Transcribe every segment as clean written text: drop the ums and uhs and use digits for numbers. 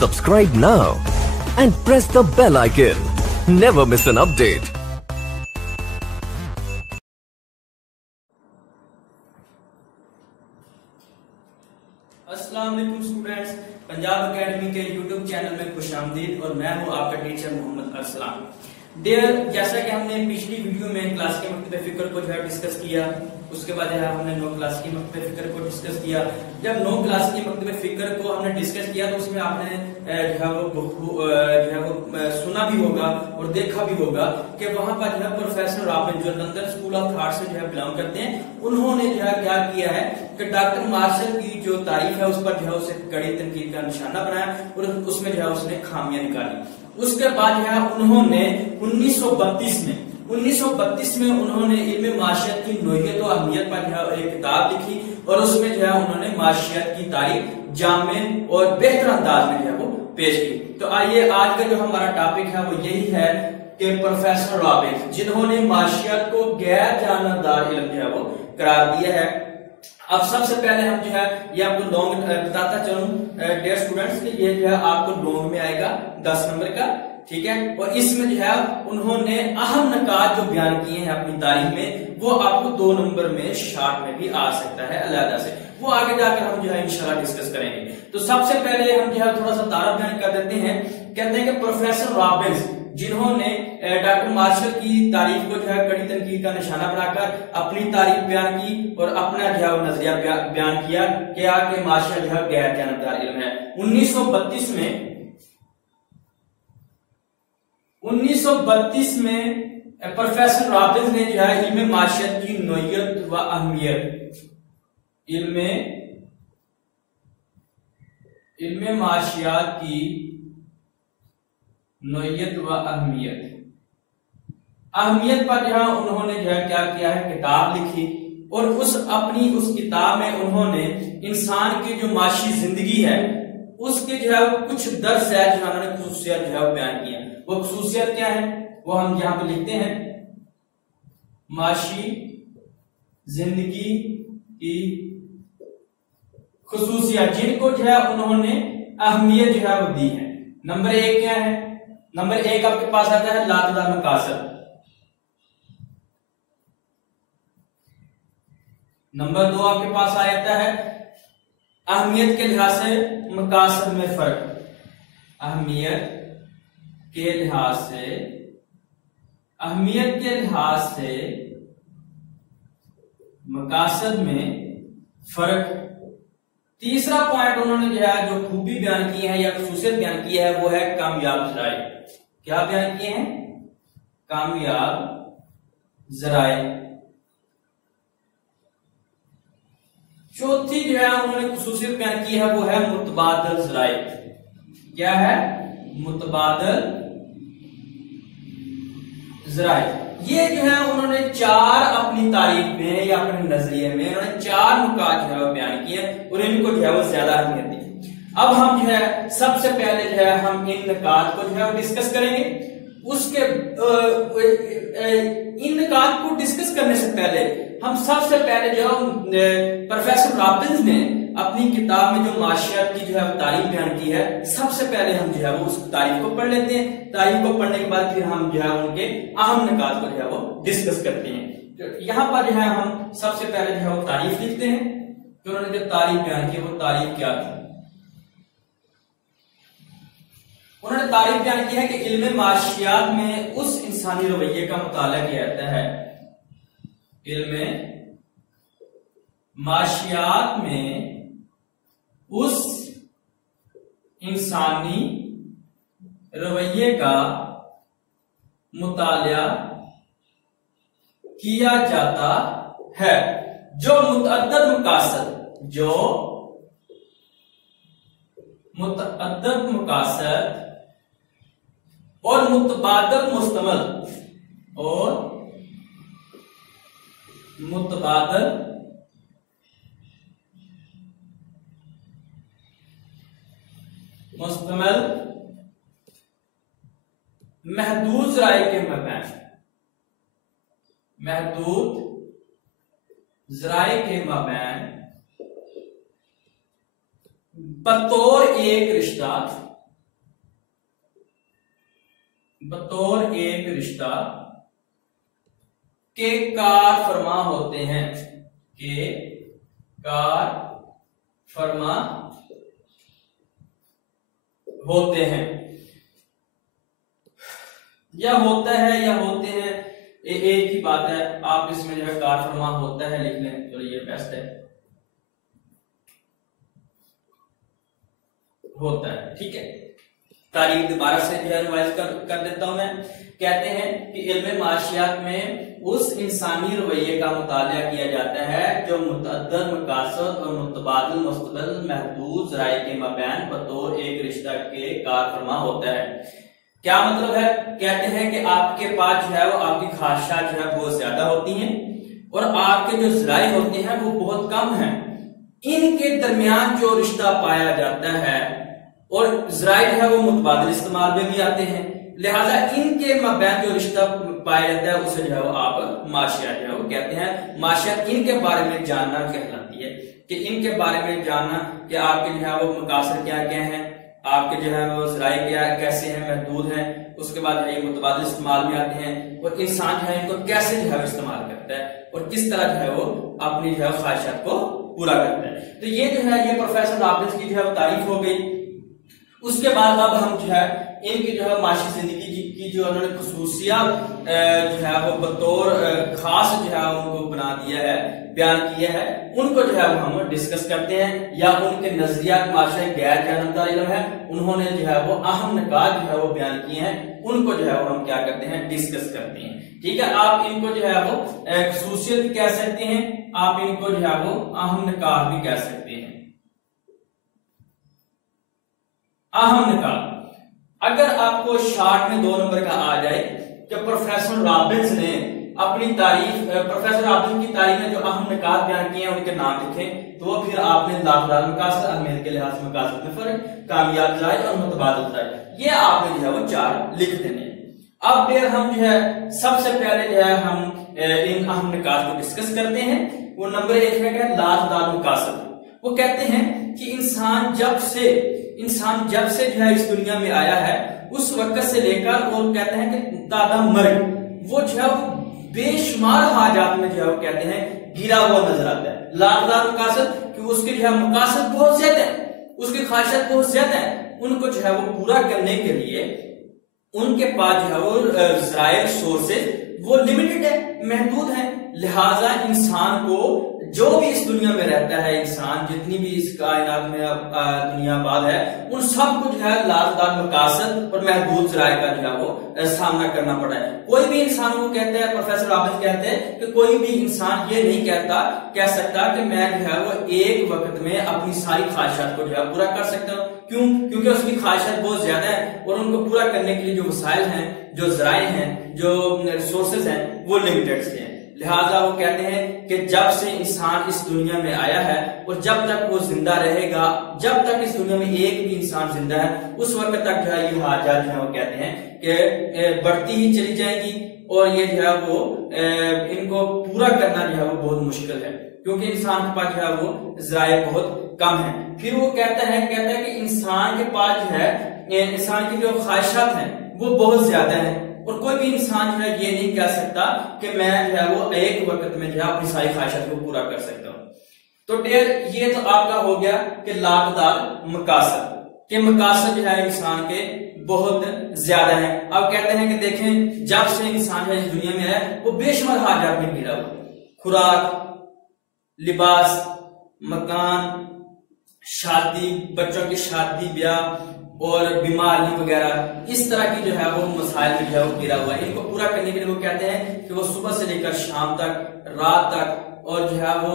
Subscribe now and press the bell icon. Never miss an update. अस्सलाम वालेकुम students, Punjab academy के YouTube channel में खुशामदीद और मैं हूं आपका टीचर मोहम्मद अरसलान। डियर, जैसा कि हमने पिछली वीडियो में क्लास के मकतब फिक्र को जो है डिस्कस किया, उसके बाद जो है हमने 9 क्लास की मकतब फिक्र को डिस्कस किया। जब 9 क्लास की मकतब फिक्र को हमने डिस्कस किया तो उसमें आपने जो है वो सुना भी होगा और देखा भी होगा कि वहां पर जो है प्रोफेसर रॉबिन, जो लंदन स्कूल ऑफ थॉट से जो है बिलोंग करते हैं, उन्होंने जो है क्या किया है कि डॉक्टर मार्शल की जो तारीफ है उस पर जो है उसे कड़ी तनकीद का निशाना बनाया और उसमें जो है उसने खामियां निकाली। उसके बाद जो है उन्होंने 1932 में उन्होंने इल्म माशियत की नोयत और अहमियत पर जो है एक किताब लिखी और उसमें जो है उन्होंने माशियत की तारीफ जामे और बेहतर अंदाज में जो है वो पेश की। तो आइए आज का जो हमारा टॉपिक है वो यही है कि प्रोफेसर रॉबिन, जिन्होंने माशियत को गैर जानबदार इल्म जो है वो करार दिया है। अब सबसे पहले हम जो है ये आपको लॉन्ग बताता चलूं डियर स्टूडेंट्स कि ये जो है आपको लॉन्ग में आएगा 10 नंबर का, ठीक है। और इसमें जो है उन्होंने अहम नकात जो बयान किए हैं अपनी तारीख में, वो आपको 2 नंबर में शॉर्ट में भी आ सकता है अलग से, वो आगे जाकर हम जो है इंशाल्लाह डिस्कस करेंगे। तो सबसे पहले हम जो है थोड़ा सा तारुफ बयान कर देते हैं। कहते हैं कि प्रोफेसर रॉबिन्स, जिन्होंने डॉक्टर मार्शल की तारीफ को जो है कड़ी तनकीद का निशाना बनाकर अपनी तारीफ बयान की और अपना जो है नजरिया बयान किया कि मार्शल जो है गैर जानबदार इल्म है। 1932 में प्रोफेसर रॉबिन्स ने जो है इल्म माशियत की नोयत व अहमियत, इल्म माशियात की नोयत व अहमियत पर जो है उन्होंने जो है क्या किया है, किताब लिखी और उस किताब में उन्होंने इंसान की जो माशी जिंदगी है उसके जो है कुछ दर्स है जो उन्होंने खुसूसियत जो है वो बयान किया। वो खुसूसियत क्या है वो हम यहां पे लिखते हैं, माशी जिंदगी की खुसूसियत जिनको जो है उन्होंने अहमियत जो है वो दी है। नंबर 1 क्या है? नंबर 1 आपके पास आता है लातदार मकासद। नंबर 2 आपके पास आ जाता है अहमियत के लिहाज से मकासद में फर्क। अहमियत के लिहाज से मकासद में फर्क। तीसरा पॉइंट उन्होंने जो है जो खूबी बयान की है या खुसूसियत बयान की है वो है कामयाब जराए। क्या बयान किए हैं? कामयाब जराए। चौथी जो है उन्होंने खुसूसियत बयान की है वो है मुतबादल जराए। क्या है? मुतबादल जराए। ये जो है उन्होंने 4 अपनी तारीफ में या अपने नजरिए में उन्होंने 4 नुकात जो है बयान किए और इनको जो है वो ज्यादा अहमियत दी। अब हम जो है सबसे पहले जो है हम इन नुकात को जो है डिस्कस करेंगे। उसके इन नुकात को डिस्कस करने से पहले हम सबसे पहले जो प्रोफेसर रॉबिन्स ने अपनी किताब में जो माशियत की जो है तारीफ बयान की है, सबसे पहले हम जो है वो उस तारीफ को पढ़ लेते हैं। तारीफ को पढ़ने के बाद फिर हम जो है उनके अहम निकात को जो है वो डिस्कस करते हैं। तो यहाँ पर जो है हम सबसे पहले जो है वो तारीफ लिखते हैं कि उन्होंने जो तारीफ बयान की वो तारीफ क्या थी। उन्होंने तारीफ बयान की है कि इल्म माशियात में उस इंसानी रवैये का मुताला किया जाता है। इल्म माशियात में उस इंसानी रवैये का मुताला किया जाता है जो मुतअद्दद मकासद और मुतबादल मुस्तमल महदूद जराए के मबैन बतौर एक रिश्ता बतौर एक रिश्ता के कार फरमा होते हैं, के कार फरमा होते हैं, या होता है या होते हैं, एक ही बात है। आप इसमें जो है कार फरमा होता है लिख लें, तो ये बेस्ट है, होता है। ठीक है, तारीख दोबारा से जो है रिवाइज कर देता हूं मैं। कहते हैं कि इल्म माशियात में उस इंसानी रवैये का मुताला किया जाता है जो मुतअद्दिद मकासद और मुतबादिल मुस्तक़िल महदूद ज़राए के माबैन बतौर एक रिश्ता के कार फरमा होता है। क्या मतलब है? कहते हैं कि आपके पास जो है वो आपकी ख्वाहिशात जो है बहुत ज्यादा होती हैं और आपके जो ज़राए होते हैं वो बहुत कम हैं। इनके दरमियान जो रिश्ता पाया जाता है और ज़राए जो है वो मुतबादिल इस्तेमाल में भी आते हैं, लिहाजा इनके मबैन जो रिश्ता पाया जाता है उसे जो है वो आप माशियात जो है वो कहते हैं। माशियात इनके बारे में जानना कहलाती है, कि इनके बारे में जानना कि आपके जो है वो मकासद क्या क्या हैं, आपके जो है वो ज़राए क्या कैसे हैं, महदूद हैं, उसके बाद ये मुतबादिल इस्तेमाल में आते हैं और इंसान जो है इनको कैसे जो है इस्तेमाल करता है और किस तरह जो है वो अपनी जो है ख्वाहिशात को पूरा करता है। तो ये जो है ये प्रोफेसर रॉबिन्स की जो है तारीफ हो गई। उसके बाद अब हम जो है इनकी जो है माशी जिंदगी की जो उन्होंने खुसूसियात जो है वो बतौर खास जो है उनको बना दिया है, बयान किया है, उनको जो है वो हम डिस्कस करते हैं, या उनके नजरियात माशरे गैर जानबदार इल्म है, उन्होंने जो है वो अहम निकात जो है वो बयान किए हैं, उनको जो है वो हम क्या करते हैं डिस्कस करते हैं। ठीक है, आप इनको जो है वो खुसूसियत भी कह सकते हैं, आप इनको जो है वो अहम निकात भी कह सकते हैं। अहम निकात अगर आपको शॉर्ट में 2 नंबर का आ जाए कि प्रोफेसर रॉबिन्स ने अपनी तारीफ, प्रोफेसर रॉबिन्स की तारीफ में जो अहम निकात बयान किए हैं उनके नाम लिखें, तो फिर आपने लाभदार मकासद, अहमियत के लिहाज से मकासद में फर्क, कामयाब ज़राए और मुतबादिल ज़राए, ये आपने जो है वो 4 लिख देने। अब फिर हम जो है सबसे पहले जो है हम इन अहम निकात को डिस्कस करते हैं। वो नंबर 1 में क्या, लाभदार मकासद। वो कहते हैं कि इंसान जब से जो है इस दुनिया में आया है उस वक्त से लेकर और कहते हैं कि तादा मर्ग, वो जो है बेशुमार हाजात में जो है वो कहते हैं घिरा हुआ नजर आता है। लाभदार मकासद कि उसके जो है मकासद बहुत ज्यादा है, उसकी ख्वाहिशात बहुत ज्यादा है, उनको जो है वो पूरा करने के लिए उनके पास जो है वो ज़राए सोर्सेज वो लिमिटेड है, महदूद है। लिहाजा इंसान को जो भी इस दुनिया में रहता है, इंसान जितनी भी इस कायनात में दुनिया बाद है, उन सब को जो है लाभदार मकासद और महदूद ज़राए का जो है वो सामना करना पड़ा है। कोई भी इंसान को कहते हैं, प्रोफेसर रॉबिन्स कहते हैं कि कोई भी इंसान ये नहीं कह सकता कि मैं जो है वो एक वक्त में अपनी सारी ख्वाहिशात को जो है पूरा कर सकता हूँ। क्यों? क्योंकि उसकी ख्वाहिशात बहुत ज्यादा है और उनको पूरा करने के लिए जो वसाइल हैं, जो ज़राए हैं, जो रिसोर्सेज हैं, वो लिमिटेड से हैं। लिहाजा वो कहते हैं कि जब से इंसान इस दुनिया में आया है और जब तक वो जिंदा रहेगा, जब तक इस दुनिया में एक भी इंसान जिंदा है, उस वक्त तक जो है ये हाजात जो है वो कहते हैं कि बढ़ती ही चली जाएंगी और ये जो है वो इनको पूरा करना जो है वो बहुत मुश्किल है, क्योंकि इंसान के पास जो है वो ज़राए बहुत कम है। फिर वो कहता है कि इंसान के पास जो है इंसान की जो ख्वाहिशात हैं वो बहुत ज्यादा है और कोई भी इंसान जो है ये नहीं कह सकता कि मैं जो है वो एक वक्त में जो है अपनी सारी ख्वाहिशात को पूरा कर सकता हूँ। तो डेयर ये तो आपका हो गया कि लाभदार मकासद के मकासद जो है इंसान के बहुत ज्यादा है। अब कहते हैं कि देखें जब से इंसान जो है इस दुनिया में है वो बेशुमार हाजात में घिरा हुआ, खुराक, लिबास, मकान, शादी, बच्चों की शादी ब्याह और बीमारी वगैरह, इस तरह की जो है वो मसाइल में जो है वो घिरा हुआ है। इनको पूरा करने के लिए वो कहते हैं कि वो सुबह से लेकर शाम तक, रात तक और जो है वो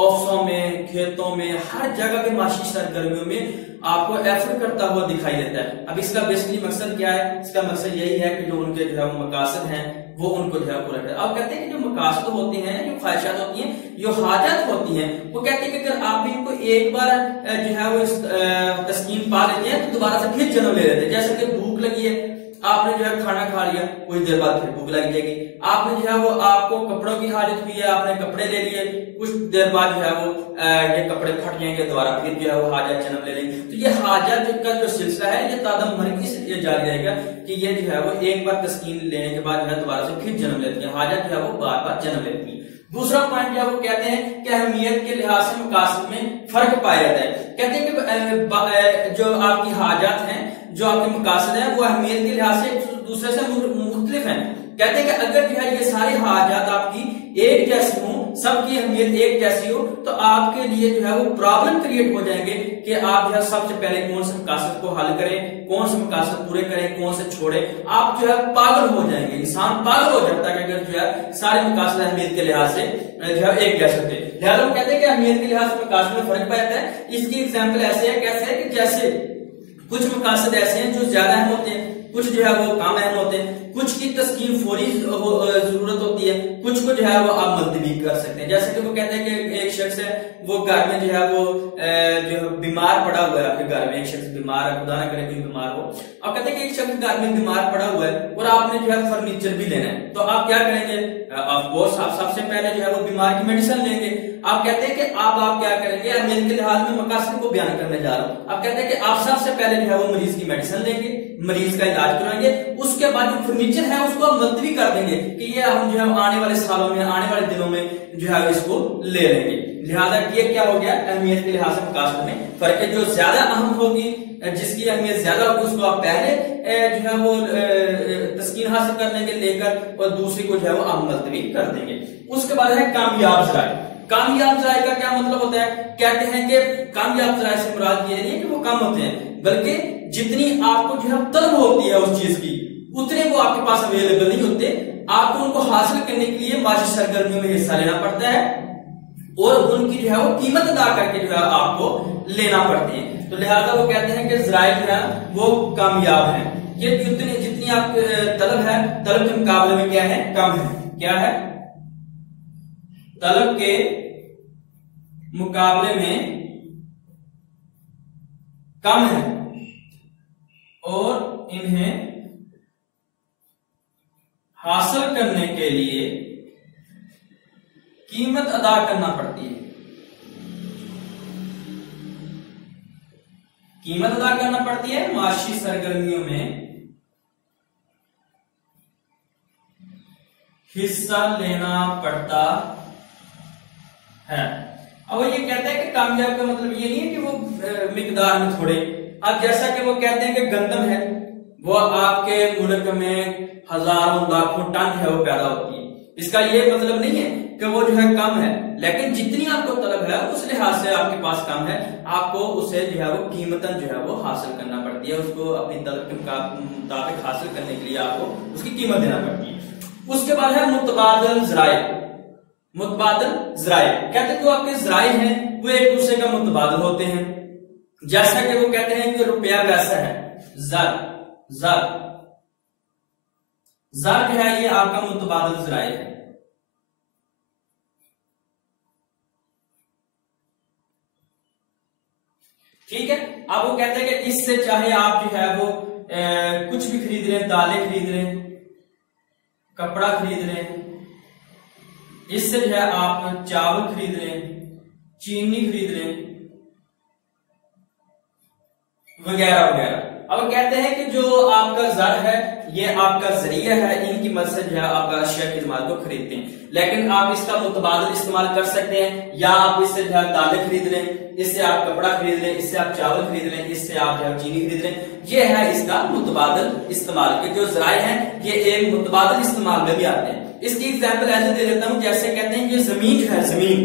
ऑफिसों में, खेतों में, हर जगह के माशी सरगर्मियों में आपको एफर्ट करता हुआ दिखाई देता है। अब इसका बेसिकली मकसद क्या है? इसका मकसद यही है कि जो उनके जो है वो मकासद हैं वो उनको जो है पूरा करे। अब कहते हैं कि जो मकासद होते हैं, जो ख्वाहिशात होती हैं, जो हाजत होती हैं, वो कहते हैं कि अगर आप इनको एक बार जो है वो तस्कीन पा लेते हैं तो दोबारा से फिर जन्म ले लेते हैं। जैसे कि भूख लगी है, आपने जो है खाना खा लिया, कुछ देर बाद फिर भूख लग जाएगी। आपने जो है वो आपको कपड़ों की हाजत हुई है, आपने कपड़े ले लिए, कुछ देर बाद जो है वो ये कपड़े फट जाएंगे, दोबारा फिर जो है वो हाजत जन्म ले लेंगे। तो ये हाजत का जो सिलसिला है ये तादम इसलिए जारी रहेगा कि ये जो है वो एक बार तस्कीन लेने के बाद जो है दोबारा से फिर जन्म लेती है, हाजत जो है वो बार बार जन्म लेती है। दूसरा पॉइंट जो वो कहते हैं कि अहमियत के लिहाज से मकासद में फर्क पाया जाता है। कहते हैं कि जो आपकी हाजात हैं, जो आपके मकासद हैं, वो अहमियत के लिहाज से दूसरे से मुख्तलिफ हैं। कहते हैं कि अगर जो है ये सारी हाजात आपकी एक जैसी हो, सबकी अहमियत एक जैसी हो, तो आपके लिए जो है वो प्रॉब्लम क्रिएट हो जाएंगे कि आप जो है सबसे पहले कौन से मकासद को हल करें, कौन से मकासद पूरे करें, कौन से छोड़े। आप जो है पागल हो जाएंगे, इंसान पागल हो जाता है अगर जो है सारे मकासद अहमियत के लिहाज से जो है एक जैसे होते हैं। लिहाजा वो कहते हैं कि अहमियत के लिहाज से मकासद में फर्क पाया जाता है। इसकी एग्जाम्पल ऐसे है, कैसे है कि जैसे कुछ मकासद ऐसे हैं जो ज्यादा अहम होते हैं, कुछ जो है वो कम अहम होते हैं, कुछ की तस्कीन फौरी जरूरत होती है, कुछ को जो है वो आप मुलतवी कर सकते हैं। जैसे कि वो कहते हैं कि एक शख्स है, वो घर में जो है वो जो बीमार पड़ा हुआ है, आपके घर में एक शख्स बीमार है, खुदा ना करे कोई बीमार हो, आप कहते हैं कि एक शख्स घर में बीमार पड़ा हुआ है और आपने जो है फर्नीचर भी लेना है, तो आप क्या करेंगे? ऑफ कोर्स आप सबसे पहले जो है वो बीमार की मेडिसिन लेंगे। आप कहते हैं कि आप क्या करेंगे? अहमियत के लिहाज में मकासद को बयान करने जा रहा हूं। आप कहते हैं कि आप सबसे पहले जो है वो मरीज की मेडिसिन लेंगे, मरीज का इलाज कराएंगे, उसके बाद जो फर्नीचर है उसको आप मुलतवी कर देंगे कि ये हम जो है आने वाले सालों में, आने वाले दिनों में जो है इसको ले लेंगे। लिहाजा ये क्या हो गया? अहमियत के लिहाज से मकासद में फर्क है। जो ज्यादा अहम होगी, जिसकी अहमियत ज्यादा होगी, उसको आप पहले जो है वो तस्कीन हासिल करने के लेकर और दूसरी को जो है वो आप मुलतवी कर देंगे। उसके बाद है कामयाब ज़राए। कामयाब ज़राए का क्या मतलब होता है? कहते हैं कि कामयाब ज़राए से मुराद ये नहीं है कि वो कम होते हैं, बल्कि जितनी आपको जो है तलब होती है उस चीज की, उतने वो आपके पास अवेलेबल नहीं होते। आपको उनको हासिल करने के लिए माशी सरगर्मियों में हिस्सा लेना पड़ता है और उनकी जो है वो कीमत अदा करके जो है आपको लेना पड़ती है। तो लिहाजा वो कहते हैं कि ज़राए जो है वो कामयाब हैं। ये जितनी आप तलब है, तलब के मुकाबले में क्या है? कम है। क्या है? तलब के मुकाबले में कम है और इन्हें हासिल करने के लिए कीमत अदा करना पड़ती है। कीमत अदा करना पड़ती है, माशी सरगर्मियों में हिस्सा लेना पड़ता है। अब वो ये कहते हैं कि कामयाब का मतलब ये नहीं है कि वो मिकदार में थोड़े। अब जैसा कि वो कहते हैं कि गंदम है, वो आपके मुल्क में हजारों लाखों टन है वो पैदा होती है। इसका ये मतलब नहीं है कि वो जो है कम है, लेकिन जितनी आपको तलब है उस लिहाज से आपके पास कम है, आपको उसे जो है वो कीमतन जो है वो हासिल करना पड़ती है। उसको अपनी तलब के मुताबिक हासिल करने के लिए आपको उसकी कीमत देना पड़ती है। उसके बाद है मुतबादिल ज़राए। मुतबादिल ज़राए कहते हैं जो आपके ज़राए हैं वो एक दूसरे का मुतबादिल होते हैं। जैसा कि वो कहते हैं कि रुपया पैसा है, ज़र जो है ये आपका मुतबादिल ज़राए है। ठीक है। अब वो कहते हैं कि इससे चाहे आप जो है वो कुछ भी खरीद रहे हैं, दालें खरीद रहे हैं, कपड़ा खरीद रहे हैं, इससे जो है आप चावल खरीद रहे हैं, चीनी खरीद रहे हैं, वगैरह वगैरह। अब कहते हैं कि जो आपका ज़र है ये आपका जरिया है, इनकी मदद से जो है आपका अशिया के माल को खरीदते हैं। लेकिन आप इसका मुतबादिल इस्तेमाल कर सकते हैं, या आप इससे जो है दालें खरीद लें, इससे आप कपड़ा खरीद लें, इससे आप चावल खरीद लें, इससे आप जो है चीनी खरीद लें। ये है इसका मुतबादिल इस्तेमाल के जो ज़राए हैं, ये एक मुतबादिल इस्तेमाल में भी आते हैं। इसकी एग्जाम्पल ऐसे दे देता हूं, जैसे कहते हैं ये जमीन जो है, जमीन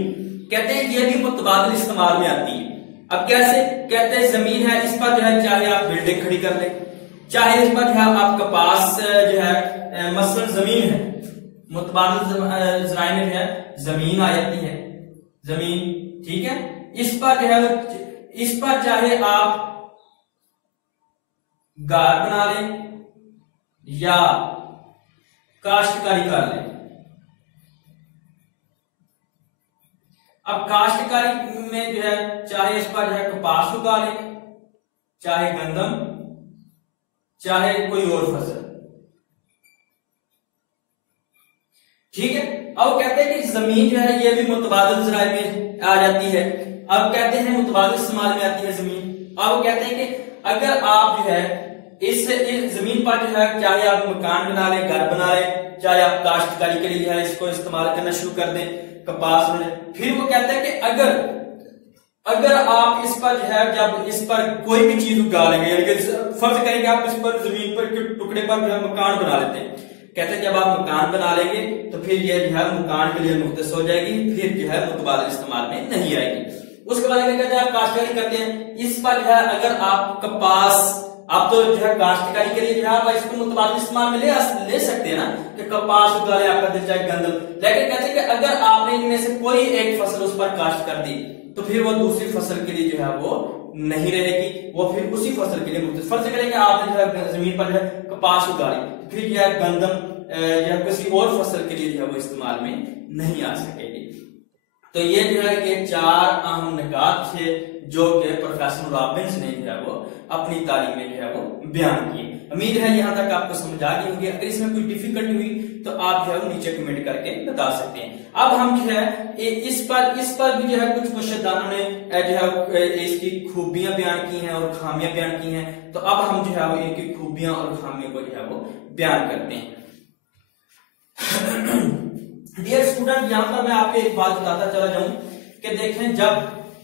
कहते हैं ये भी मुतबादिल इस्तेमाल में आती है। अब कैसे? कहते हैं जमीन है, इस पर जो है चाहे आप बिल्डिंग खड़ी कर लें, चाहे इस पर जो है आप कपास जो है मसलन जमीन है, मुतबादिल ज़राए में जो है जमीन आ जाती है, जमीन। ठीक है। इस पर जो है इस पर चाहे आप गार बना लें या काश्तकारी कर लें। अब काश्तकारी में जो है चाहे इस पर जो है कपास उगा लें, चाहे गंदम, चाहे कोई और फसल। ठीक है। अब कहते हैं कि जमीन जो है ये भी मुतबादिल ज़राए में आ जाती है। अब कहते हैं मुतबादिल इस्तेमाल में आती है जमीन। अब कहते हैं कि अगर आप जो है इस जमीन पर जो है चाहे आप मकान बना ले, घर बना ले, चाहे आप काश्तकारी के लिए जो है इसको इस्तेमाल करना शुरू कर दें, कपास में, फिर वो कहते हैं कि अगर आप इस पर जो है जब इस पर कोई भी चीज उगा लेंगे, यानी कि फर्ज करें कि आप इस पर जमीन पर के टुकड़े पर जो है मकान बना लेते हैं, कहते हैं जब आप मकान बना लेंगे तो फिर ये जो है मकान के लिए मुख्तस हो जाएगी, फिर जो है मुतबादिल इस्तेमाल में नहीं आएगी। उसके बाद कहते हैं आप काश्तकारी करते हैं, इस पर जो है अगर आप कपास, आप तो जो है काश्तकारी के लिए जो है आप इसको मुतबादिल इस्तेमाल में ले सकते हैं ना, कि कपास उगा ले आपका दिल चाहे गंदम, लेकिन कहते हैं कि अगर आपने इनमें से कोई एक फसल उस पर काश्त कर दी तो फिर वो दूसरी फसल के लिए जो है वो नहीं रहेगी, वो फिर उसी फसल के लिए मुख्तस। फर्ज करें कि आपने जो है जमीन पर जो है कपास उगा ली, फिर जो है गंदम या किसी और फसल के लिए जो है वो इस्तेमाल में नहीं आ सकेगी। तो ये जो है ये 4 अहम निकात थे जो कि प्रोफेसर रॉबिन्स ने जो है वो अपनी तारीख में जो है वो बयान किए। उम्मीद है यहाँ तक आपको समझ आ गई होगी। अगर इसमें कोई डिफिकल्टी हुई तो आप जो है वो नीचे कमेंट करके बता सकते हैं। अब हम जो है इस पर भी जो है कुछ मुर्शिदानों ने जो है इसकी खूबियां बयान की हैं और खामियां बयान की हैं। तो अब हम जो है वो इनकी खूबियां और खामियों को जो है वो बयान करते हैं। डियर स्टूडेंट, यहाँ पर मैं आपको एक बात बताता चला जाऊं कि देखें जब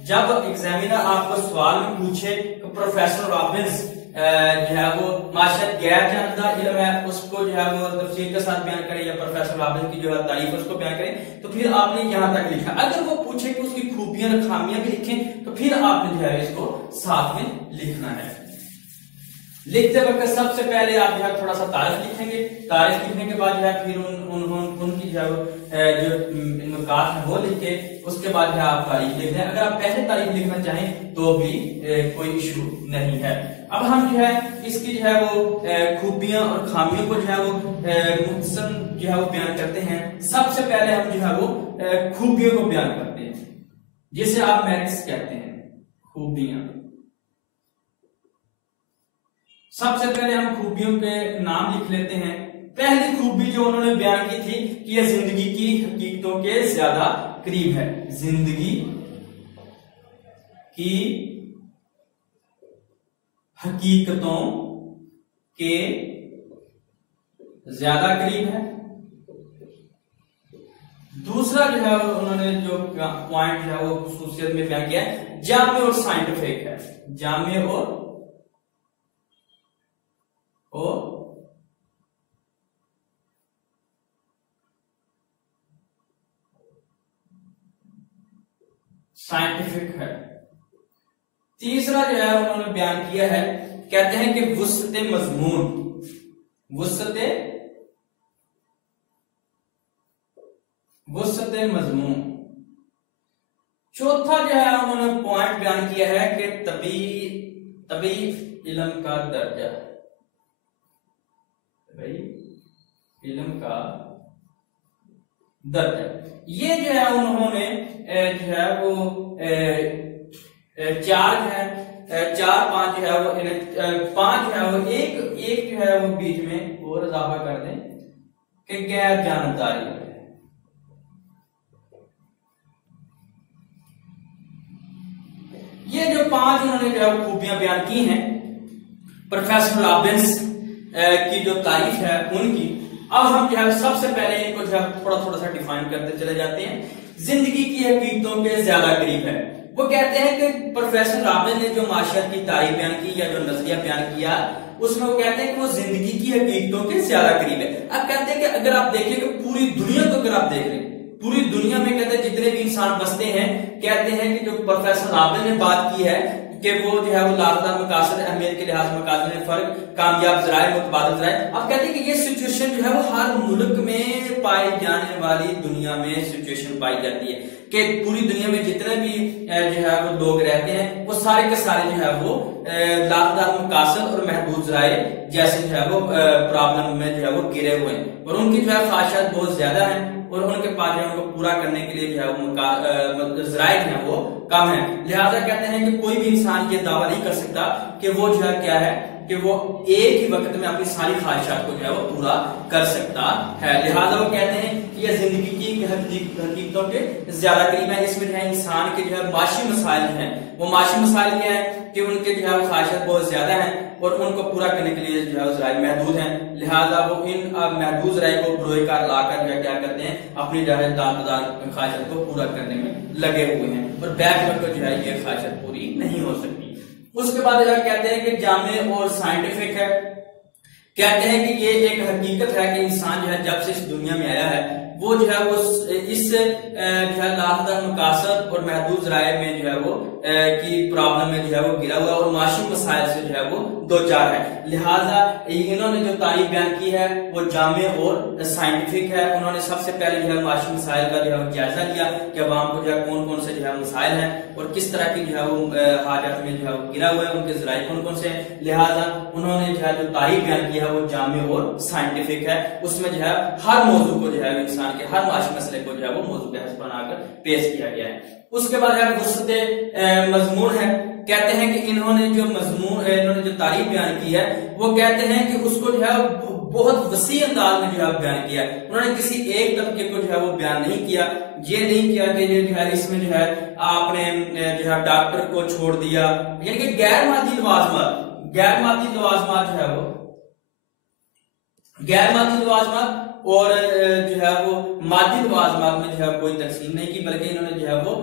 एग्जामिनर आपको सवाल में पूछे कि प्रोफेसर रॉबिन्स जो है वो माशरत गैर जानदार इल्म है उसको जो है वो तफसील के साथ बयान करें, या प्रोफेसर रॉबिन्स की जो है तारीफ उसको बयान करें, तो फिर आपने यहाँ तक लिखा। अगर वो पूछे कि उसकी खूबियां और खामियां भी लिखें तो फिर आपने जो है इसको साथ में लिखना है। लिखते वक्त सबसे पहले आप जो है थोड़ा सा तारीफ लिखेंगे, तारीफ लिखने के बाद जो है फिर उनकी जो नुकात है वो लिख के उसके बाद जो है आप तारीफ लिख दें। अगर आप पहले तारीफ लिखना चाहें तो भी कोई इशू नहीं है। अब हम जो है इसकी जो है वो खूबियां और खामियों को जो है वो मुख्तसर जो है वो बयान करते हैं। सबसे पहले हम जो है वो खूबियों को बयान करते हैं, जिसे आप मेरिट्स कहते हैं, खूबियां। सबसे पहले हम खूबियों के नाम लिख लेते हैं। पहली खूबी जो उन्होंने बयान की थी कि यह जिंदगी की हकीकतों के ज्यादा करीब है, जिंदगी की हकीकतों के ज्यादा करीब है। दूसरा जो है उन्होंने जो पॉइंट जो है वो खुसूसियत में बयान किया है, जामे और साइंटिफिक है, जामे और साइंटिफिक है। तीसरा जो है उन्होंने बयान किया है, कहते हैं कि वुसअत मजमून, वुसअत मजमून। चौथा जो है उन्होंने पॉइंट बयान किया है कि तबी इल्म का दर्जा, इल्म का दर्जा। ये जो है उन्होंने जो है वो 4 है, 4 5 जो है वो 5 जो है वो एक जो है वो बीच में और इजाफा कर दें कि गैर जानबदारी है। ये जो 5 उन्होंने जो है खूबियां बयान की हैं प्रोफेसर रॉबिन्स की जो तारीफ है उनकी। अब हम जो है सबसे पहले इनको जो है थोड़ा सा डिफाइन करते चले जाते हैं। जिंदगी की हकीकतों के ज्यादा करीब है। वो कहते हैं कि प्रोफेसर रॉबिन्स ने जो माशरत की तारीफ बयान की या जो नजरिया बयान किया उसमें वो कहते हैं कि वो जिंदगी की हकीकतों के ज्यादा करीब है। अब कहते हैं कि अगर आप देखिए कि पूरी दुनिया को अगर आप देख रहे हैं, पूरी दुनिया में कहते हैं जितने भी इंसान बसते हैं, कहते हैं कि जो प्रोफेसर रॉबिन्स ने बात की है कि वो जो है वो लाजदार मकासद अहमियत के लिहाज मकासद में फर्क, कामयाब जराए, मुतबादिल जराए। अब कहते हैं कि ये सिचुएशन जो है वो हर मुल्क में पाई जाने वाली दुनिया में सिचुएशन पाई जाती है कि पूरी दुनिया में जितने भी जो है वो लोग रहते हैं वो सारे के सारे जो है वो लाजदार मकासद और महदूद जराए जैसे जो है वो प्रॉब्लम में जो है वो गिरे हुए हैं और उनकी जो है ख्वाहिशात बहुत ज्यादा है और उनके पास जो है उनको पूरा करने के लिए जो है वो जराए जो है वो कम है। लिहाजा कहते हैं कि कोई भी इंसान ये दावा नहीं कर सकता कि वो जो है क्या है कि वो एक ही वक्त में अपनी सारी ख्वाहिशात को जो है वो पूरा कर सकता है। लिहाजा वो कहते हैं कि यह जिंदगी की हकीकतों के ज्यादा करीब है। इसमें जो है इंसान के जो है माशी मसाइल हैं, वो माशी मसाइल क्या है कि उनके जो है वो ख्वाहिशात बहुत ज्यादा हैं और उनको पूरा करने के लिए जो है ज़राए महदूद हैं। लिहाजा वो इन महदूद ज़राए को बरोएकार लाकर जो है क्या करते हैं, अपनी जो है दांतदार ख्वाहिशात को पूरा करने में लगे हुए हैं और बैक वक्त जो है ये ख्वाहिशात पूरी नहीं हो सकती। उसके बाद कहते हैं कि जामे और साइंटिफिक है। कहते हैं कि ये एक हकीकत है कि इंसान जो है जब से इस दुनिया में आया है वो जो है वो इस जो है लाखदार मकासद और महदूद ज़राए में जो है वो की प्रॉब्लम में जो है वो गिरा हुआ और माशी मसाइल से जो है वो दो चार है। लिहाजा इन्होंने जो तारीफ बयान की है वो जामे और साइंटिफिक है। उन्होंने सबसे पहले जो है माशी मसाइल का जो है जायजा लिया कि अवाम को जो है कौन कौन से जो है मसाइल हैं और किस तरह की जो है वो हाजात में जो है वो गिरा हुआ है, उनके ज़राए कौन कौन से हैं। लिहाजा उन्होंने जो है जो तारीफ बयान की है वो जामे और साइंटिफिक है। उसमें जो है हर मौजू को जो है इंसान के हर माशी मसले को जो है वो मौजू बहस बनाकर पेश किया गया है। उसके बाद है वुसअते मजमून है। कहते हैं कि इन्होंने जो तारीफ बयान की है वो कहते हैं कि उसको जो है बहुत वसी अंदाज में जो है बयान किया। उन्होंने किसी एक तबके को जो है वो बयान नहीं किया। ये नहीं किया कि जो है इसमें जो है आपने जो है डॉक्टर को छोड़ दिया, यानी कि गैर मादी लवाजमात जो है वो गैर मादी लवाजमात और जो है वो मादी लवाजमात में जो है कोई तकसीम नहीं की, बल्कि इन्होंने जो है वो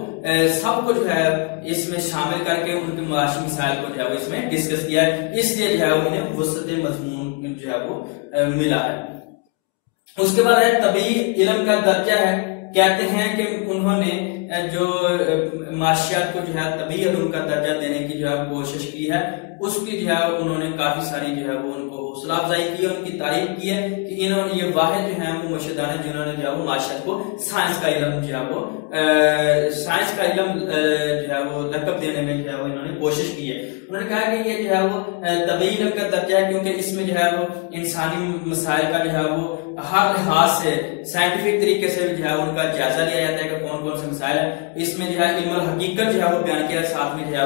सबको जो है इसमें शामिल करके उनके माशी मसाइल को जो है वो इसमें डिस्कस किया है। इसलिए जो है वो इन्हें वुसअते मजमून जो है वो मिला है। उसके बाद है तबी इल्म का दर्जा है। कहते हैं कि उन्होंने जो माशियात को जो है तबी इल्म का दर्जा देने की जो है कोशिश की है, उसकी जो है उन्होंने काफी सारी जो है वो उनको हौसला अफजाई की है, उनकी तारीफ की है कि इन्होंने ये वाहिद जो है वो मुर्शिदान है जिन्होंने जो है वो माशियात को साइंस का इल्म जो है वो जो है वो लक़ब देने में जो है वो इन्होंने कोशिश की है। उन्होंने कहा कि ये जो है वो तबी इल्म का दर्जा है क्योंकि इसमें जो है वो इंसानी मसाइल का जो है वो हर लिहाज से साइंटिफिक तरीके से जो है उनका जायजा लिया जाता है कि कौन कौन से मसाइल है। इसमें जो है इल्म हकीकत जो है वो बयान किया, साथ में जो है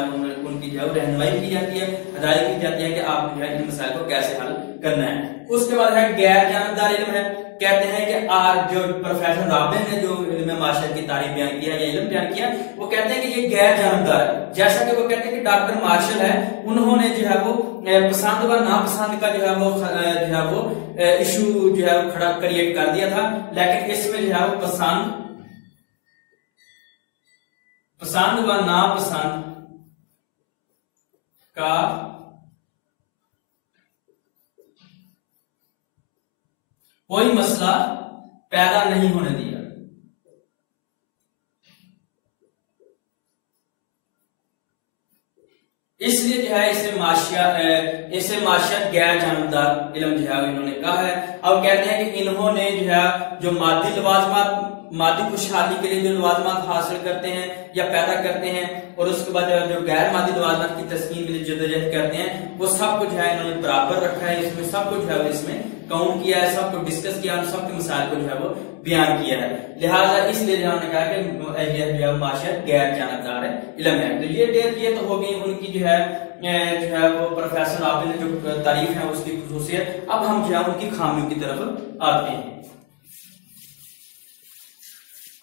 उनकी जो है रहनुमाई की जाती है, हिदायत की जाती है कि आप जो है इन मसाइल को कैसे हल करना है। उसके बाद है गैर जानबदार इल्म है। कहते हैं कि आज जो प्रोफेसर राबिन ने जो इल्म माशियत की तारीफ बयान किया या इल्म बयान किया, वो कहते हैं कि ये गैर जानबदार है। जैसा कि वो कहते हैं कि डॉक्टर मार्शल है, उन्होंने जो है वो पसंद व नापसंद का जो है वो इशू जो है वो खड़ा क्रिएट कर दिया था, लेकिन इसमें जो है वो पसंद व नापसंद का कोई मसला पैदा नहीं होने दिया। इसलिए जो है इसे माशियत गैर जानबदार इल्म जो है इन्होंने कहा है। अब कहते हैं कि इन्होंने जो है जो मादी लवाजमात, मादी खुशहाली के लिए जो लवाजमात हासिल करते हैं या पैदा करते हैं, और उसके बाद जो गैर मादी लवाजमात की तस्कीन के लिए जदोजहद करते हैं, वो सबको जो है इन्होंने बराबर रखा है। इसमें सबको जो है वो इसमें काउंट किया है, सबको डिस्कस किया, सबके मसाइल को जो है वो बयान किया है। लिहाजा इसलिए उन्होंने कहा कि माशियत गैर जानबदार इल्म है। तो ये तो हो गई उनकी जो है वो प्रोफेसर राबिन ने जो तारीफ है उसकी खुसूसियत। अब हम जो है उनकी खामियों की तरफ आते हैं।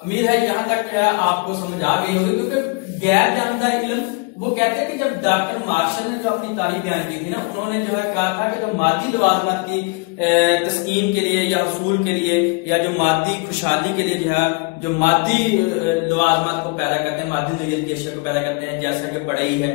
उम्मीद है यहां तक जो है आपको समझ आ गई होगी, क्योंकि गैर जानबदार इल्म वो कहते हैं कि जब डॉक्टर मार्शल ने जो अपनी तारीफ बयान की थी ना, उन्होंने जो है कहा था कि जो मादी लवाजमात की तस्कीन के लिए या हसूल के लिए या जो मादी खुशहाली के लिए जो है जो मादी लवाजमात को पैदा करते हैं, मादी नोयत की अशिया को पैदा करते हैं, जैसा कि पढ़ाई है,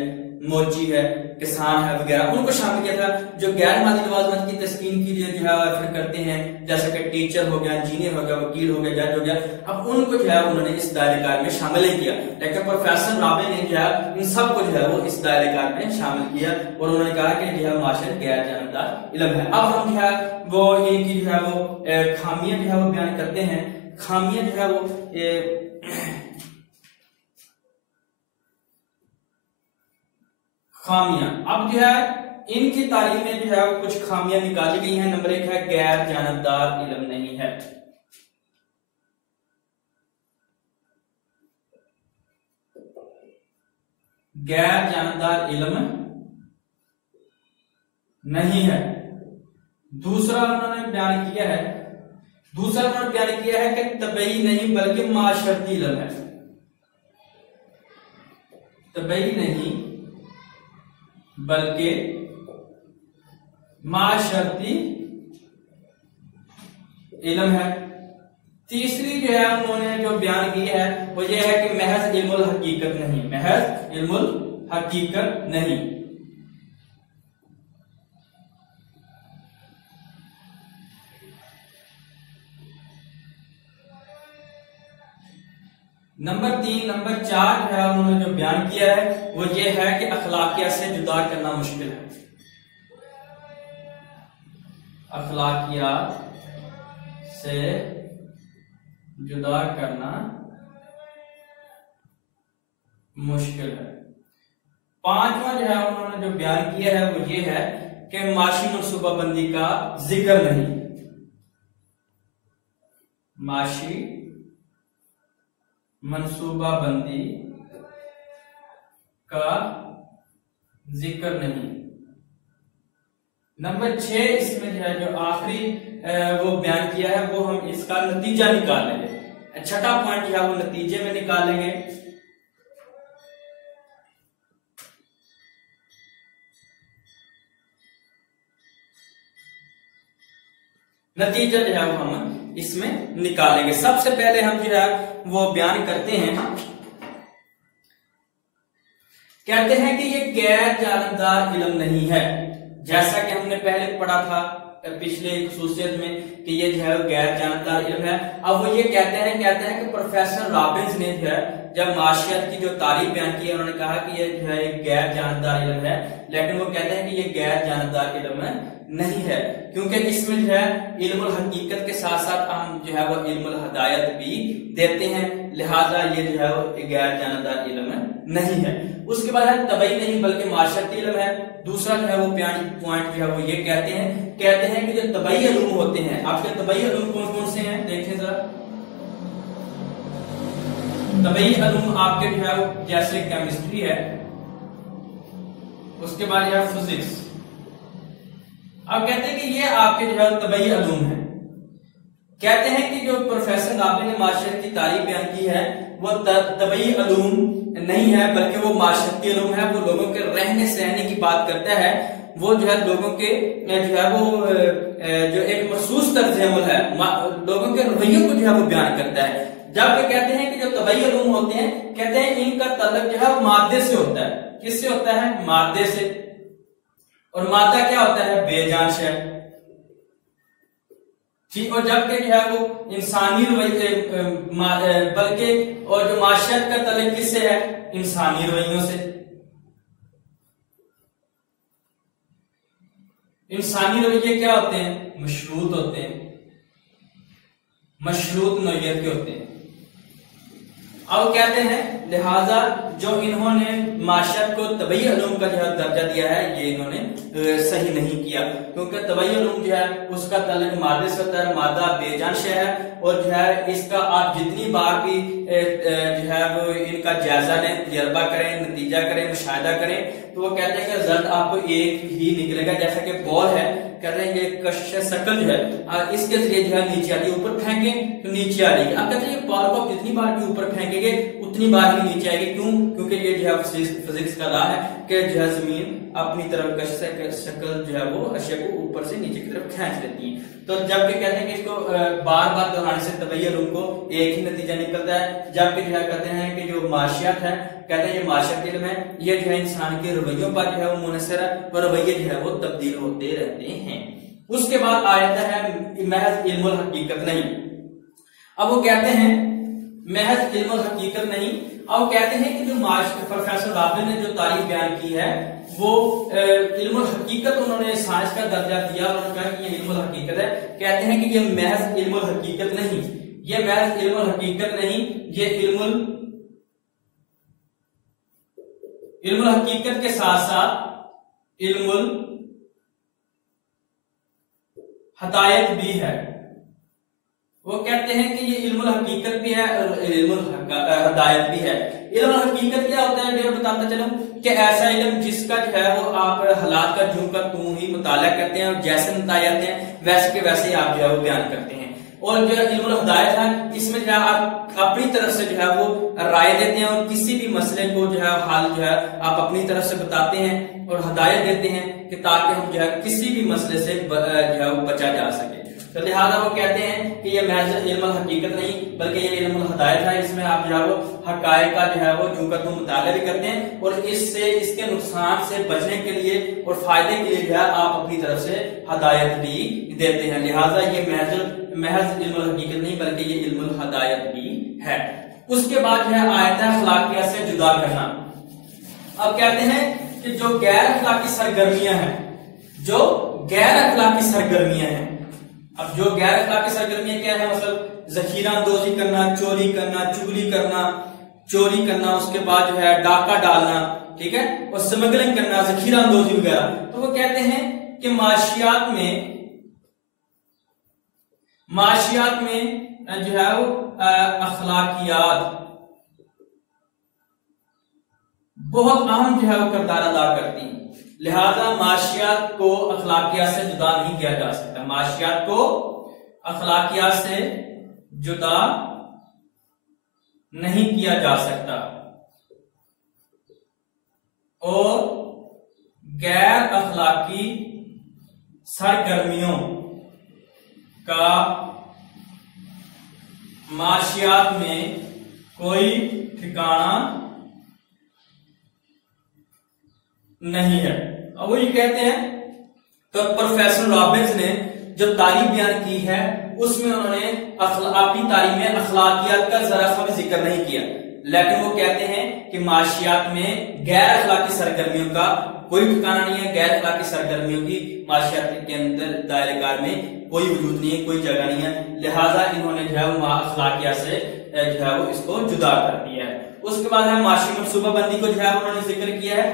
मौजी है, किसान है वगैरह, उनको शामिल किया था। जो गैर मादी लवाजमात की तस्कीन के लिए जो है एफर्ट करते हैं, जैसा कि टीचर हो गया, इंजीनियर हो गया, वकील हो गया, जज हो गया, अब उनको जो है उन्होंने इस दायरेकार में शामिल नहीं किया। लेकिन प्रोफेसर राबिन ने जो है इन सबको जो है वो इस दायरेकार में शामिल किया और उन्होंने कहा कि जो है माशियत गैर जानबदार इल्म है। अब हम जो है वो इनकी जो है वो खामियां जो है वो बयान करते हैं। खामियां जो है वो खामियां, अब जो है इनकी तारीफ में जो है कुछ खामियां निकाली गई हैं। नंबर 1 है गैर जानबदार इल्म नहीं है। गैर जानदार इल्म नहीं है। दूसरा उन्होंने बयान किया है कि तबई नहीं बल्कि माशरती इल्म है। तबई नहीं बल्कि माशरती इल्म है। तीसरी जो है उन्होंने जो बयान की है वो ये है कि महज इल्मुल हकीकत नहीं, महज इल्मुल हकीकत नहीं। नंबर 4 जो है उन्होंने जो बयान किया है वो ये है कि अखलाकियात से जुदा करना मुश्किल है। अखलाकियात से जुदा करना मुश्किल है। पांचवा जो है उन्होंने जो बयान किया है वो ये है कि माशी मनसूबाबंदी का जिक्र नहीं, माशी मनसूबाबंदी का जिक्र नहीं। नंबर 6 इसमें जो है जो आखिरी वो बयान किया है वो हम इसका नतीजा निकालेंगे। छठा पॉइंट जो है वो नतीजे में निकालेंगे। नतीजा जो है वो हम इसमें निकालेंगे। सबसे पहले हम जो है वो बयान करते हैं, कहते हैं कि ये गैर जानदार इल्म नहीं है। जैसा कि हमने पहले पढ़ा था पिछले खुसूसियत में कि ये जो है गैर जानदार इल्म है। अब वो ये कहते हैं कि प्रोफेसर रॉबिन्स ने जो है जब माशियत की जो तारीफ बयान की है उन्होंने कहा कि ये जो है एक गैर जानदार इल्म है, लेकिन वो कहते हैं कि ये गैर जानदार इल्म नहीं है क्योंकि इसमें जो है इल्मुल हकीकत के साथ साथ हम जो है वो इल्मुल हिदायत भी देते हैं, लिहाजा ये जो है वो गैर जानदार इल्म नहीं है। उसके बाद है तबई नहीं बल्कि माशरती इल्म है। दूसरा जो है वो पॉइंट जो है वो ये कहते हैं कि जो तबई इल्म होते हैं, आपके तबई इल्म कौन कौन से हैं देखें जरा। तबई इल्म आपके जो है वो जैसे केमिस्ट्री है, उसके बाद है फिजिक्स। अब कहते हैं कि ये आपके जो है तबई इल्म है। कहते हैं कि जो प्रोफेसर नाबी ने माशरत की तारीफ बयान की है वो तबई इल्म नहीं है बल्कि वो माशरती इल्म है। वो लोगों के रहने सहने की बात करता है, वो जो है लोगों के जो है वो जो एक महसूस तर्ज अमल है, लोगों के रवैयों को जो है वो बयान करता है। जब वे कहते हैं कि जो तबई इल्म होते हैं, कहते हैं इनका ताल्लुक जो है मादे से होता है। किससे होता है? मादे से। और मादा क्या होता है? बेजान शय। ठीक। और जबकि जो है वो इंसानी रवैये बल्कि और जो माशियत का ताल्लुक किससे है? इंसानी रवैयों से। इंसानी रवैये क्या होते हैं? मशरूत होते हैं, मशरूत नौयत के होते हैं। अब कहते हैं लिहाजा जो इन्होंने माशरत को तबई इल्म का जो है दर्जा दिया है ये इन्होंने सही नहीं किया, क्योंकि तबई इल्म जो है उसका ताल्लुक मादे से होता है, मादा बेजान शय है। और जो है इसका आप जितनी बार भी जो है वो इनका जायजा लें, तजर्बा करें, नतीजा करें, मुशाहिदा करें, तो वो कहते हैं कि रिजल्ट आपको एक ही निकलेगा। जैसा कि बॉल है, कहते हैं कि कशिश शकल जो है इसके जरिए जो है नीचे आती है, ऊपर फेंकें तो नीचे आ जाएगी। अब कहते हैं बॉल को जितनी बार भी ऊपर फेंकेंगे उतनी बार ही नीचे आएगी। क्यों? क्योंकि ये जो है फिजिक्स का लॉ है कि जो है जमीन अपनी तरफ कशिश शकल जो है वो अशिया को ऊपर से नीचे की तरफ खींच लेती है। तो जबकि कहते हैं कि इसको बार बार दोहराने से तबई इल्म को एक ही नतीजा निकलता है। जबकि जो है कहते हैं कि जो माशियत है, कहते हैं ये माशियत इल्म है, ये जो है इंसान के रवैयों पर जो है वो मुनहसर है और रवैये जो है वो तब्दील होते रहते हैं। उसके बाद आ जाता है महज इल्मुल हकीकत नहीं। अब वो कहते हैं महज इल्मुल हकीकत नहीं। अब कहते हैं कि जो प्रोफेसर राबिन ने जो तारीफ बयान की है वो इल्मुल हकीकत उन्होंने साइंस का दर्जा दिया और उन्होंने कहा कि ये इल्मुल हकीकत है। कहते हैं कि ये महज इल्मुल हकीकत नहीं, ये महज इल्मुल हकीकत नहीं, ये इल्मुल हकीकत के साथ साथ इल्मुल हिदायत भी है। वो कहते हैं कि ये इल्मुल हकीकत भी है और इल्मुल हिदायत भी है। इल्म हकीकत क्या होता है, मैं बताता चलूं कि ऐसा इल्म जिसका जो है वो आप हालात का जूं का तू ही मुताला करते हैं और जैसे बताए जाते हैं वैसे के वैसे ही आप जो है वो बयान करते हैं। और जो इल्मुल हिदायत है इसमें जो है आप अपनी तरफ से जो है वो राय देते हैं और किसी भी मसले को जो है हाल जो है आप अपनी तरफ से बताते हैं और हिदायत देते हैं कि ताकि हम जो है किसी भी मसले से जो है वो बचा जा सके। तो लिहाजा वो कहते हैं कि ये महज इल्मुल हकीकत नहीं बल्कि ये इल्मुल हिदायत है, इसमें आप जो है वो हकायक का जो है वो जूं का तू मुताला भी करते हैं और इससे इसके नुकसान से बचने के लिए और फायदे के लिए जो है आप अपनी तरफ से हिदायत भी देते हैं। लिहाजा ये महज इल्मुल हकीकत नहीं बल्कि ये इल्मुल हिदायत भी है। उसके बाद जो है आयत है अखलाकियत से जुदा करना। अब कहते हैं कि जो गैर अखलाकी सरगर्मियां हैं, जो गैर अखलाकी सरगर्मियां हैं, अब जो गैर अखलाकी सरगर्मियां क्या है, मतलब जखीरा अंदोजी करना, चोरी करना, चोरी करना, उसके बाद जो है डाका डालना, ठीक है, और स्मगलिंग करना, जखीरा अंदोजी वगैरह। तो वो कहते हैं कि माशियात में जो है वो अखलाकियात बहुत अहम जो है वो किरदार अदा करती हैं। लिहाजा माशियात को अखलाकियात से जुदा नहीं किया जा सकता, माशियात को अखलाकियात से जुदा नहीं किया जा सकता और गैर अखलाकी सरगर्मियों का माशियात में कोई ठिकाना नहीं है। अब वो ये कहते हैं, तो प्रोफेसर रॉबिन्स ने जो तारीफ बयान की है उसमें उन्होंने अपनी तारीफ में अखलाकियात का जरा सा भी जिक्र नहीं किया, लेकिन वो कहते हैं कि माशियात में गैर अखलाकी सरगर्मियों का कोई ठिकाना नहीं है, गैर अखलाकी सरगर्मियों की माशियात के अंदर दायरेकार में कोई वजूद नहीं है, कोई जगह नहीं है। लिहाजा इन्होंने जो है वो अखलाकियात से जो है वो इसको जुदा कर दिया है। उसके बाद है माशी मनसूबाबंदी को जो है उन्होंने जिक्र किया है।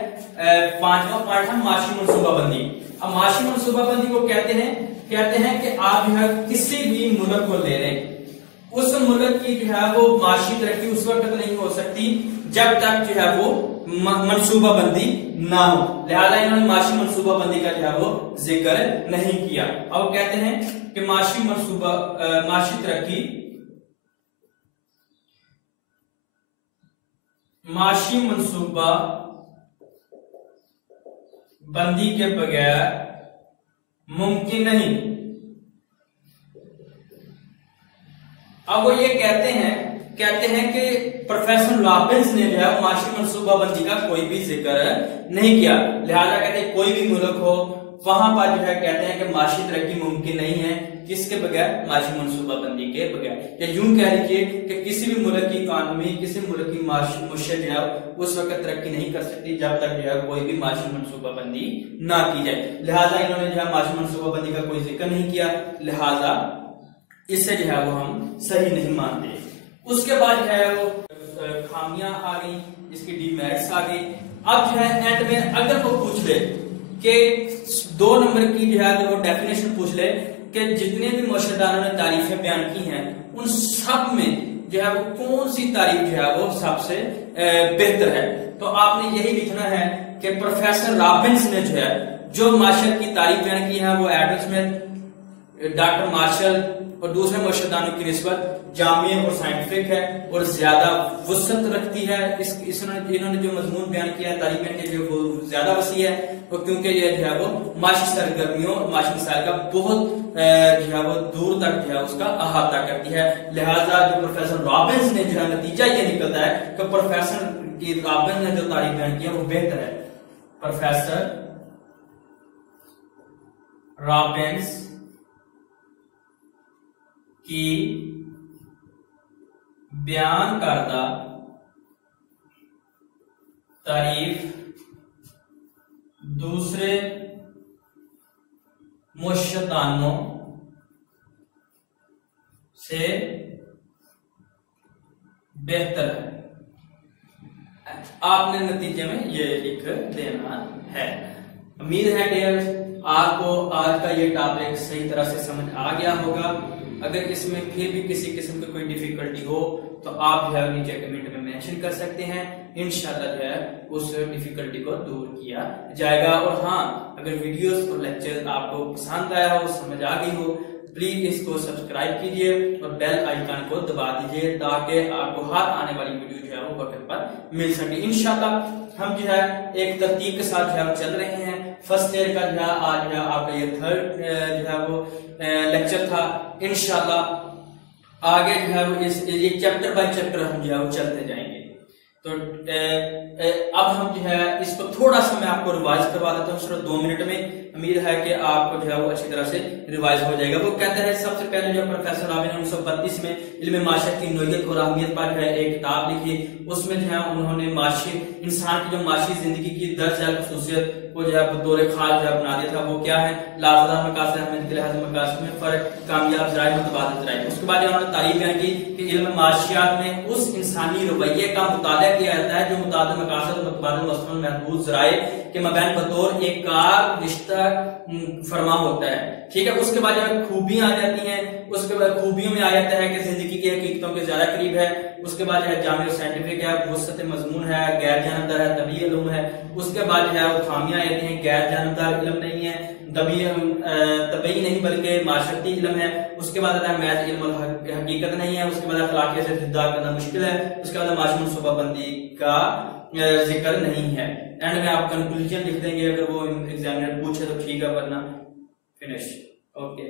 पांचवा पार्ट है माशी मनसूबाबंदी। अब माशी मनसूबाबंदी को कहते हैं कि आप जो है किसी भी मुल्क को ले लें, उस मुल्क की जो है वो माशी तरक्की उस वक्त नहीं हो सकती जब तक जो है वो मनसूबाबंदी ना हो। लिहाजा इन्होंने माशी मनसूबाबंदी का जो है वो जिक्र नहीं किया। अब कहते हैं कि माशी तरक्की माशी मनसूबा बंदी के बगैर मुमकिन नहीं। अब वो ये कहते हैं कि प्रोफेसर रॉबिन्स ने जो है माशी मनसूबा बंदी का कोई भी जिक्र नहीं किया। लिहाजा कहते हैं कोई भी मुल्क हो वहां पर जो है कहते हैं कि माशी तरक्की मुमकिन नहीं है किसके बगैर, माशी मनसूबा बंदी के बगैर। या यूं कह लीजिए कि किसी भी मुल्क की इकॉनमी, किसी मुल्क की माशी मुश्किल जो है उस वक्त तरक्की नहीं कर सकती जब तक जो है कोई भी माशी मनसूबा बंदी ना की जाए। लिहाजा इन्होंने जो है माशी मनसूबा बंदी का कोई जिक्र नहीं किया, लिहाजा इससे जो है वो हम सही नहीं मानते। उसके बाद जो है वो खामियां आ गई, इसकी डीमेरिट्स आ गई। अब जो है एंड में अगर वो पूछ ले कि 2 नंबर की जो है अगर वो डेफिनेशन पूछ ले कि जितने भी मुर्शिदानों ने तारीफें बयान की हैं उन सब में जो है वो कौन सी तारीफ जो है वो सबसे बेहतर है, तो आपने यही लिखना है कि प्रोफेसर रॉबिन्स ने जो है जो मार्शल की तारीफ बयान की है वो एडम स्मिथ, डॉक्टर मार्शल और दूसरे मुर्शिदानों की निस्बत जामिया और साइंटिफिक है और ज्यादा वसअत रखती है। इन्होंने जो मजमून बयान किया है तारीफ बयान के लिए वो ज्यादा वसी है, और क्योंकि ये जो है वो माशी सरगर्मियों और माशी मसाइल का बहुत जो है वो दूर तक जो है उसका अहाता करती है। लिहाजा जो प्रोफेसर रॉबिन्स ने जो है नतीजा ये निकलता है कि प्रोफेसर की रॉबिन्स ने जो तारीफ बयान किया वो बेहतर है। प्रोफेसर रॉबिन्स की बयान करदा तारीफ दूसरे मुर्शिदानों से बेहतर है। आपने नतीजे में ये लिख देना है। उम्मीद है डियर्स आपको आज का ये टॉपिक सही तरह से समझ आ गया होगा। अगर इसमें फिर भी किसी किस्म की कोई डिफिकल्टी हो तो आप जो है नीचे कमेंट में मेंशन कर सकते हैं। इंशाल्लाह जो है उस डिफिकल्टी को दूर किया जाएगा। और हाँ, अगर वीडियोस और लेक्चर आपको पसंद आया हो, समझ आ गई हो, प्लीज इसको सब्सक्राइब कीजिए और बेल आइकन को दबा दीजिए ताकि आपको हर आने वाली वीडियो जो है वो वक्त पर मिल सके। इंशाल्लाह हम जो है एक तरतीब के साथ जो है चल रहे हैं। फर्स्ट ईयर का जो है आज जो है आपका ये थर्ड जो है वो लेक्चर था। इंशाल्लाह आगे जो है वो इस ये चैप्टर बाय चैप्टर हम जो है वो चलते जाएंगे। तो अब हम जो है इसको थोड़ा सा मैं आपको रिवाइज करवा देता हूँ सिर्फ 2 मिनट में। उम्मीद है कि आपको जो है वो अच्छी तरह से रिवाइज हो जाएगा। वो कहता है सबसे पहले जो प्रोफेसर रावी ने 1932 में इल्म माशियत की नोयत और अहमियत पर है एक किताब लिखी। उसमें जो है उन्होंने इंसान की जो माशी जिंदगी की दर्ज खुसूसियत को जो है बतौर खास जो है बना दिया था। वो क्या है? लाफजा मकासद अहमियत के लिहाज मकासद में फर्क, कामयाब ज़राए मुतबादिल ज़राए। उसके बाद उन्होंने तारीफ बयान की कि इल्म माशियात में उस इंसानी रवैये का मुताला किया जाता है जो मुताबिक मकासद और मुतबादिल वस्फ़न महदूद ज़राए के मबैन बतौर एक कार रिश्ता फरमा होता है। ठीक है। उसके बाद जो खूबियां आ जाती हैं, उसके बाद खूबियों में आ जाता है कि जिंदगी की हकीकतों के ज्यादा करीब है। उसके बाद जो है जामिल साइंटिफिक है, वसत मजमून है, गैर जानबदार है, तबी इल्म है। उसके बाद जो है वो खामियां आ जाती हैं, गैर जानबदार इल्म नहीं है, तबी नहीं बल्कि माशरती इल्म है। उसके बाद आता है मैथ इल्म हकीकत नहीं है। उसके बाद अखलाकियत से जिद्दा करना मुश्किल है। उसके बाद माशूम सुबहबंदी का जिक्र नहीं है। एंड में आप कंक्लूजन लिख देंगे अगर वो एग्जामिनर पूछे तो ठीक है, वरना फिनिश। ओके।